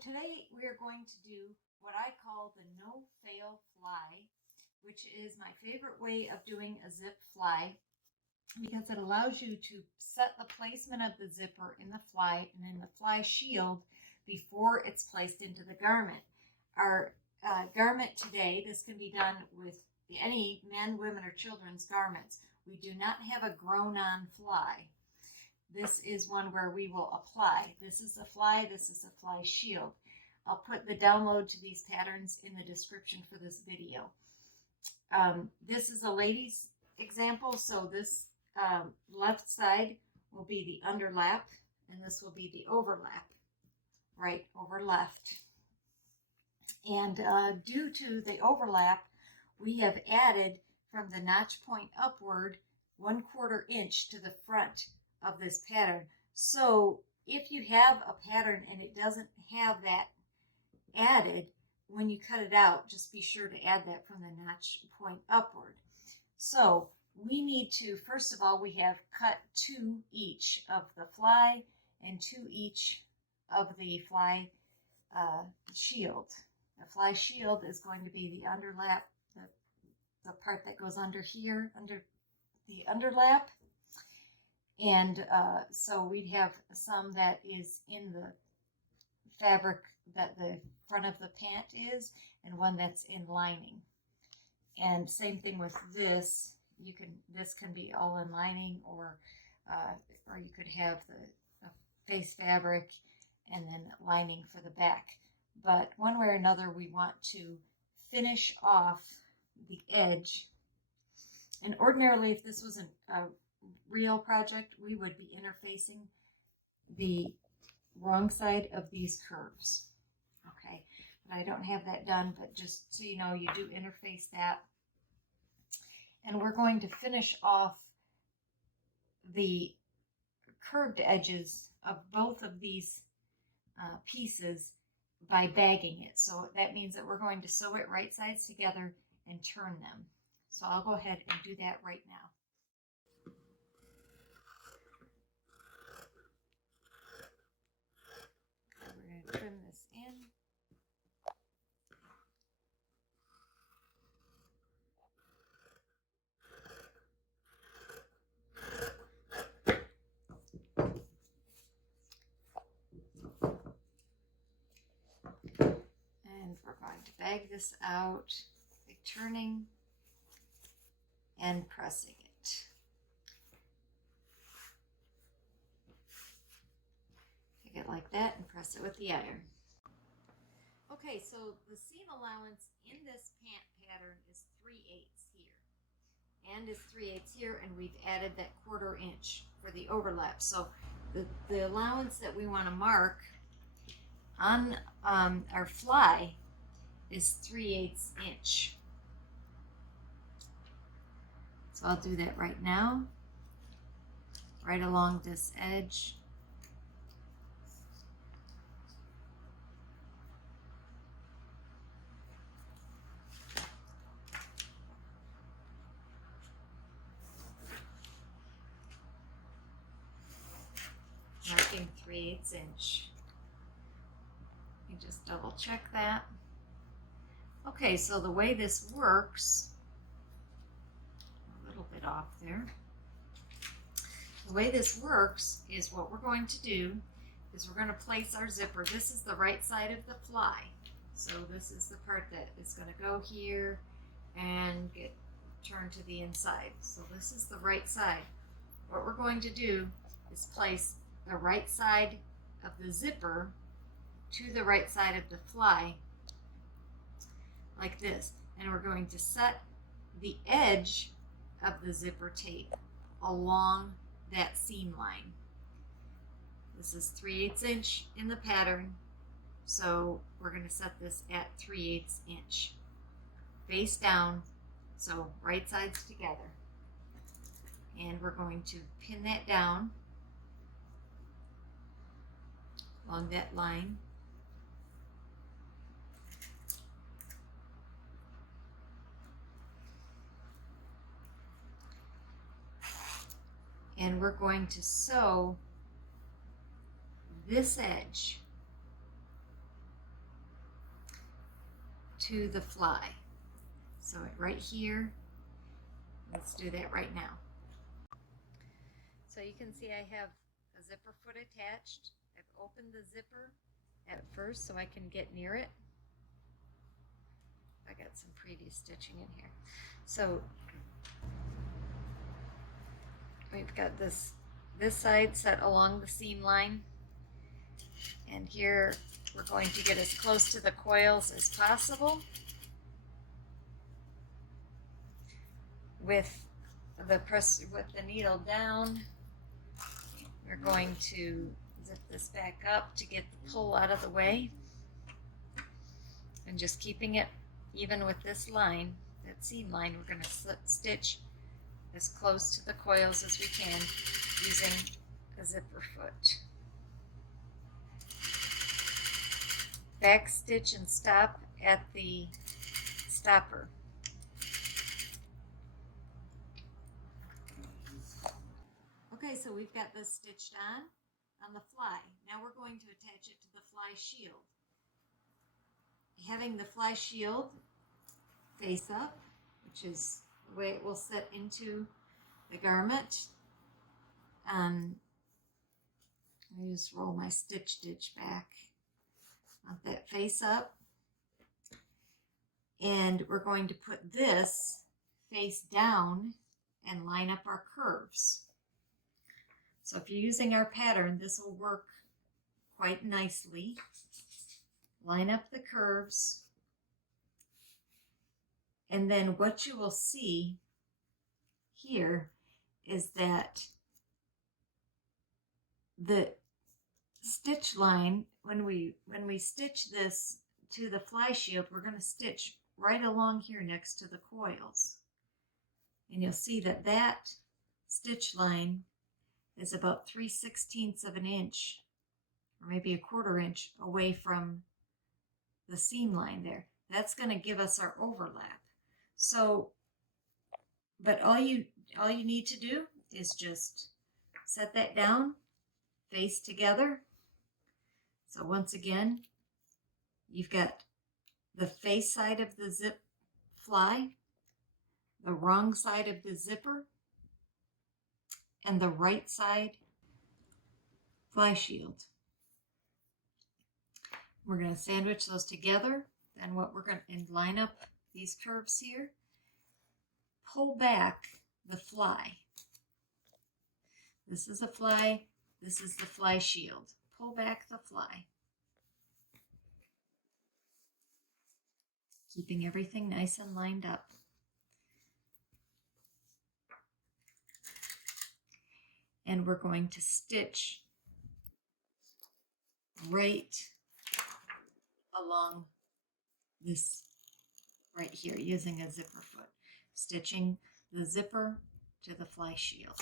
today we are going to do what I call the no-fail fly, which is my favorite way of doing a zip fly because it allows you to set the placement of the zipper in the fly and in the fly shield before it's placed into the garment. Our garment today, this can be done with any men, women, or children's garments. We do not have a grown-on fly. This is one where we will apply. This is a fly, this is a fly shield. I'll put the download to these patterns in the description for this video. This is a lady's example, so this left side will be the underlap, and this will be the overlap, right over left. And due to the overlap, we have added from the notch point upward 1/4 inch to the front of this pattern. So if you have a pattern and it doesn't have that added, when you cut it out, just be sure to add that from the notch point upward. So we need to, first of all, we have cut 2 each of the fly and 2 each of the fly shield. The fly shield is going to be the underlap, the part that goes under here, under the underlap. And so we'd have some that is in the fabric that the front of the pant is, and one that's in lining. And same thing with this. This can be all in lining, or you could have the face fabric and then lining for the back. But one way or another, we want to finish off the edge. And ordinarily, if this was a real project, we would be interfacing the wrong side of these curves. Okay, but I don't have that done, but just so you know, you do interface that. And we're going to finish off the curved edges of both of these pieces by bagging it. So that means that we're going to sew it right sides together and turn them. So I'll go ahead and do that right now. So we're going to trim this in. And we're going to bag this out by turning and pressing it. Take it like that and press it with the iron. Okay, so the seam allowance in this pant pattern is 3/8 here. And is 3/8 here, and we've added that 1/4 inch for the overlap. So the allowance that we want to mark on our fly is 3/8 inch. So I'll do that right now, right along this edge. Marking 3/8 inch. You just double check that. Okay, so the way this works, a little bit off there. The way this works is what we're going to do is we're going to place our zipper. This is the right side of the fly. So this is the part that is going to go here and get turned to the inside. So this is the right side. What we're going to do is place the right side of the zipper to the right side of the fly like this, and we're going to set the edge of the zipper tape along that seam line. This is 3/8 inch in the pattern, so we're going to set this at 3/8 inch face down, so right sides together, and we're going to pin that down along that line. And we're going to sew this edge to the fly. So right here, let's do that right now. So you can see I have a zipper foot attached. I've opened the zipper at first so I can get near it. I got some previous stitching in here. So we've got this side set along the seam line, and here we're going to get as close to the coils as possible with the needle down. We're going to zip this back up to get the pull out of the way, and just keeping it even with this line, that seam line, we're going to stitch as close to the coils as we can using a zipper foot. Back stitch and stop at the stopper. Okay, so we've got this stitched on the fly. Now we're going to attach it to the fly shield. Having the fly shield face up, which is the way it will set into the garment. I just roll my stitch back. Want that face up. And we're going to put this face down and line up our curves. So if you're using our pattern, this will work quite nicely. Line up the curves, and then what you will see here is that the stitch line, when we stitch this to the fly shield, we're going to stitch right along here next to the coils, and you'll see that that stitch line is about 3/16 of an inch, or maybe 1/4 inch away from the seam line there. That's going to give us our overlap. So, but all you need to do is just set that down, face together. So once again, you've got the face side of the zip fly, the wrong side of the zipper, and the right side fly shield. We're going to sandwich those together. Then what we're going to line up these curves here. Pull back the fly. This is a fly. This is the fly shield. Pull back the fly. Keeping everything nice and lined up. And we're going to stitch right along this right here using a zipper foot, stitching the zipper to the fly shield.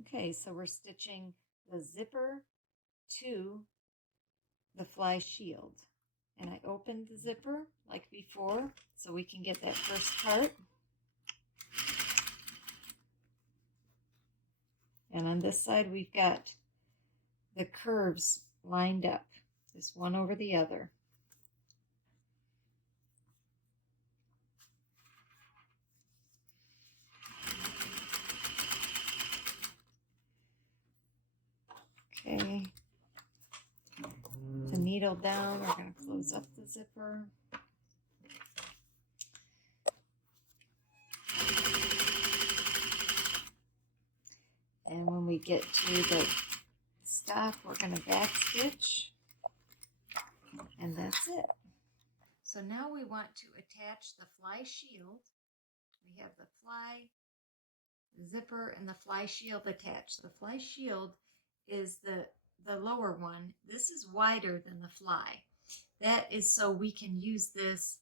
Okay, so we're stitching the zipper to the fly shield, and I opened the zipper like before so we can get that first part. And on this side we've got the curves lined up, this one over the other. Okay, the needle down, we're going to close up the zipper. And when we get to the stop, we're going to back stitch, and that's it. So now we want to attach the fly shield. We have the fly, the zipper, and the fly shield attached. The fly shield is the lower one. This is wider than the fly. That is so we can use this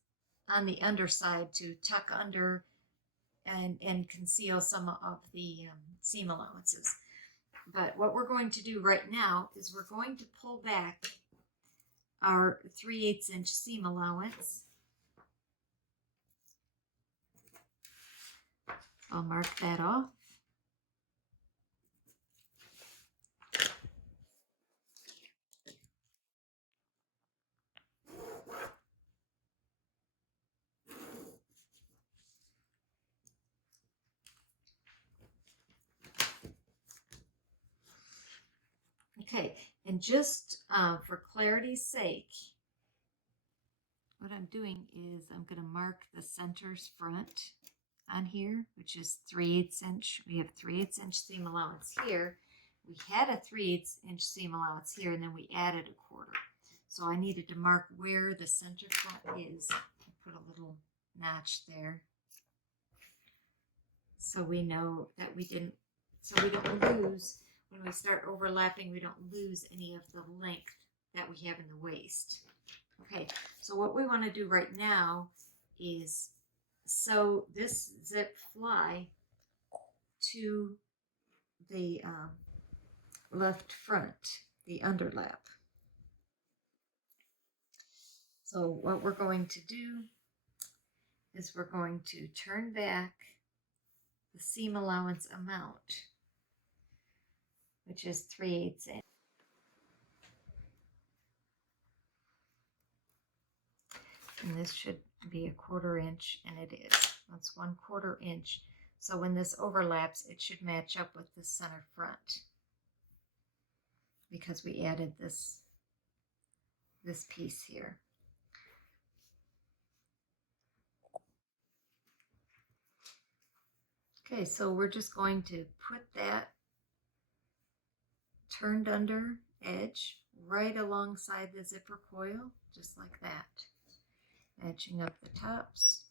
on the underside to tuck under and conceal some of the seam allowances. But what we're going to do right now is we're going to pull back our 3/8 inch seam allowance. I'll mark that off. Okay, and just for clarity's sake, what I'm doing is I'm going to mark the center's front on here, which is 3/8 inch. We have 3/8 inch seam allowance here. We had a 3/8 inch seam allowance here, and then we added a quarter. So I needed to mark where the center front is. I put a little notch there, so we know that we don't lose, when we start overlapping, we don't lose any of the length that we have in the waist. Okay, so what we want to do right now is sew this zip fly to the left front, the underlap. So what we're going to do is we're going to turn back the seam allowance amount, which is 3/8 inch. And this should be a 1/4 inch, and it is. That's 1/4 inch. So when this overlaps, it should match up with the center front, because we added this piece here. Okay, so we're just going to put that turned under edge right alongside the zipper coil, just like that, matching up the tops.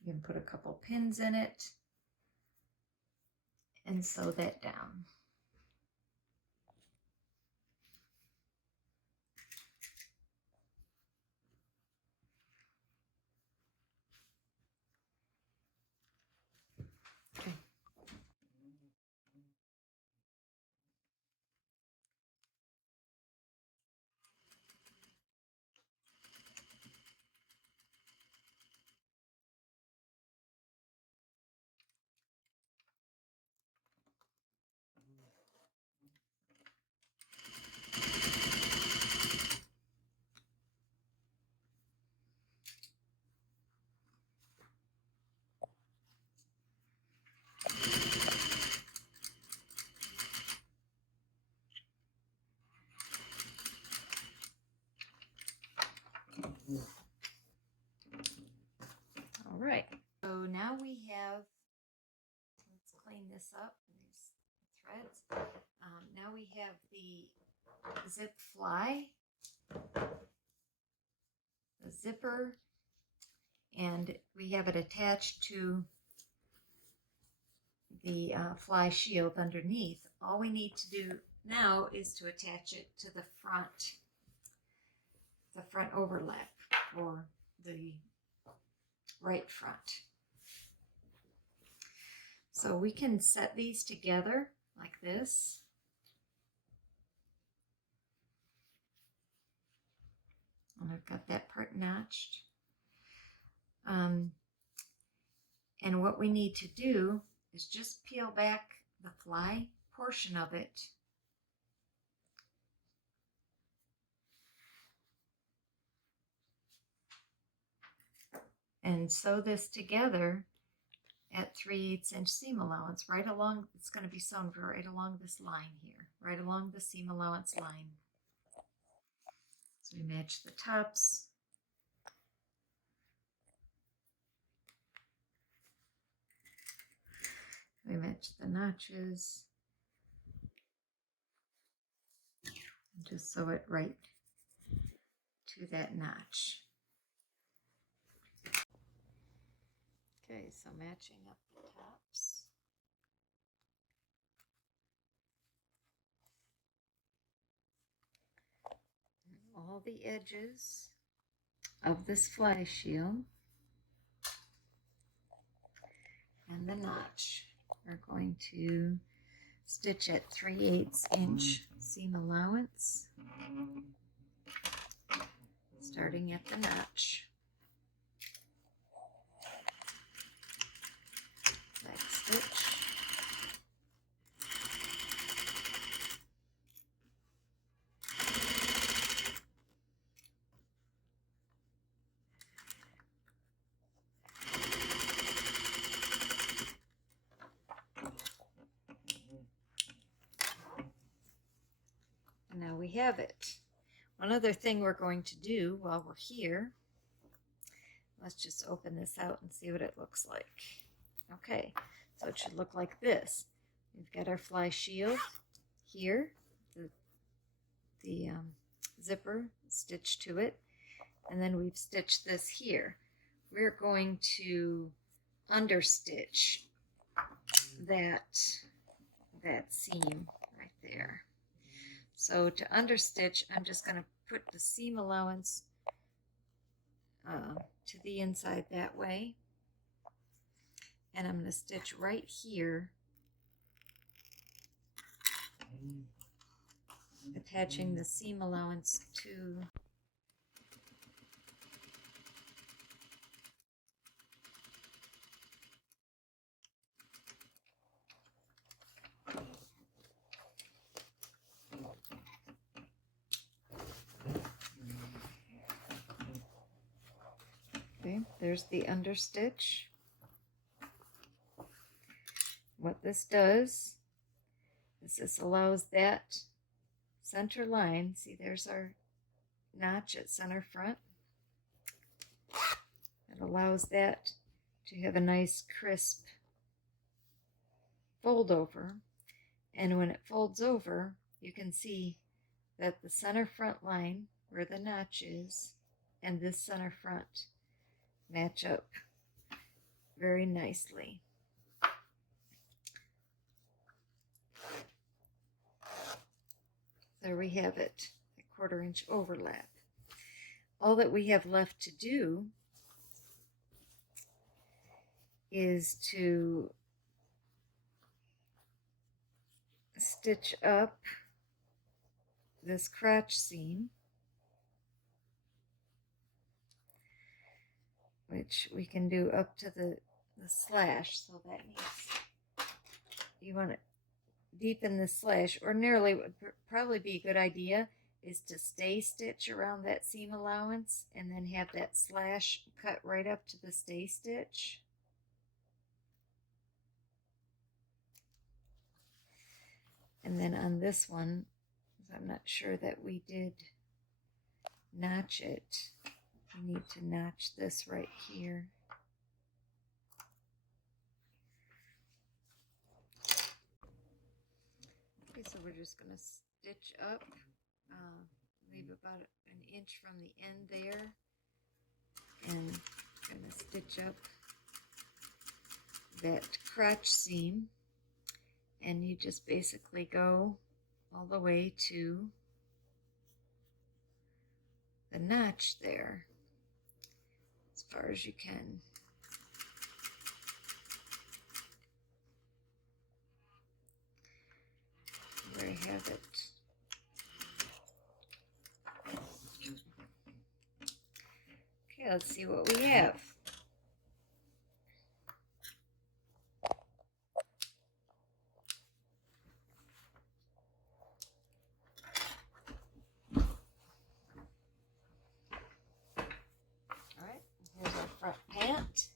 You can put a couple pins in it and sew that down. Okay. All right, so now we have, let's clean this up, these threads. Now we have the zip fly, the zipper, and we have it attached to the fly shield underneath. All we need to do now is to attach it to the front overlap, or the right front. So we can set these together like this. And I've got that part notched. And what we need to do is just peel back the fly portion of it and sew this together at 3/8 inch seam allowance right along. It's going to be sewn right along this line here, right along the seam allowance line. So we match the tops. We match the notches. And just sew it right to that notch. Okay, so matching up the tops. All the edges of this fly shield and the notch are going to stitch at 3/8 inch seam allowance, starting at the notch. Back stitch. we have it. One other thing we're going to do while we're here, let's just open this out and see what it looks like. Okay, so it should look like this. We've got our fly shield here, the zipper stitched to it, and then we've stitched this here. We're going to understitch that seam right there. So to understitch, I'm just going to put the seam allowance to the inside that way, and I'm going to stitch right here, attaching the seam allowance to okay, there's the understitch. What this does is this allows that center line, see there's our notch at center front. It allows that to have a nice crisp fold over, and when it folds over you can see that the center front line where the notch is and this center front match up very nicely. There we have it, a 1/4 inch overlap. All that we have left to do is to stitch up this crotch seam, which we can do up to the slash. So that means you want to deepen the slash. Ordinarily, what would probably be a good idea is to stay stitch around that seam allowance and then have that slash cut right up to the stay stitch. And then on this one, I'm not sure that we did notch it. We need to notch this right here. Okay, so we're just going to stitch up, leave about an inch from the end there, and going to stitch up that crotch seam, and you just basically go all the way to the notch there as far as you can. There you have it. Okay, let's see what we have. All right, here's our front pant.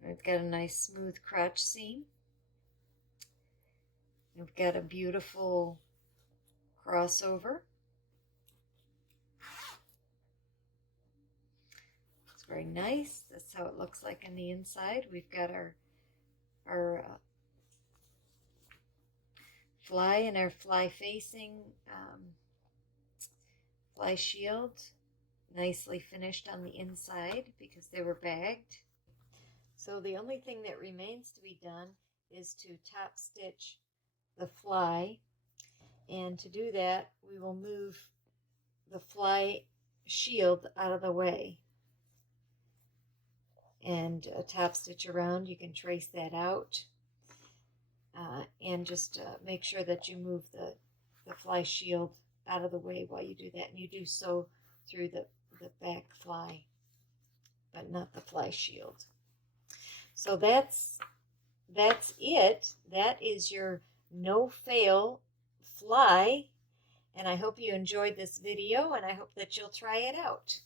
We've got a nice smooth crotch seam. We've got a beautiful crossover. It's very nice. That's how it looks like on the inside. We've got our fly and our fly facing fly shield, nicely finished on the inside because they were bagged. So the only thing that remains to be done is to top stitch the fly, and to do that we will move the fly shield out of the way and top stitch around. You can trace that out and just make sure that you move the fly shield out of the way while you do that, and you do so through the back fly but not the fly shield. So that's it. That is your no-fail fly, and I hope you enjoyed this video, and I hope that you'll try it out.